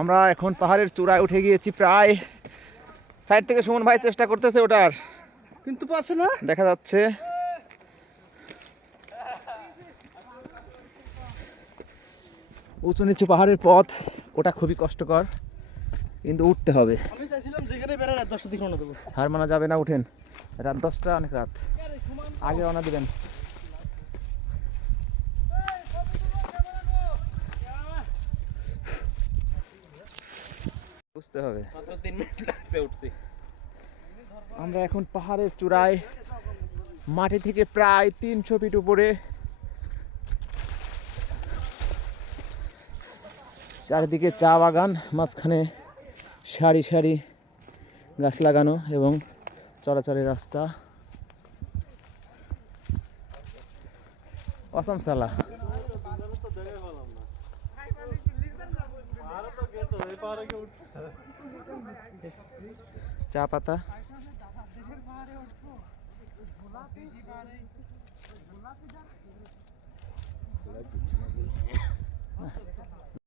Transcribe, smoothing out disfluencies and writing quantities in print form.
আমরা এখন পাহাড়ের চূড়ায় উঠে গিয়েছি, প্রায় সাইড থেকে সুমন ভাই চেষ্টা করতেছে ওটার, কিন্তু পারছে না। দেখা যাচ্ছে উঁচু নিচু পাহাড়ের পথ, ওটা খুবই কষ্টকর, কিন্তু উঠতে হবে। আমি চাইছিলাম যেখানে বেড়ায় রাত 10টার দিকে রওনা দেবো। হার মানা যাবে না, উঠেন। রাত 10টা অনেক রাত, আগে রওনা দিবেন। বুঝতে হবে, মাত্র 3 মিনিট লাগছে উঠছি। আমরা এখন পাহাড়ের চূড়ায়, মাটি থেকে প্রায় 300 ফিট উপরে। চারিদিকে চা বাগান, মাঝখানে সারি সারি গাছ লাগানো এবং চলাচলের রাস্তা। অসম সালা চা পাতা।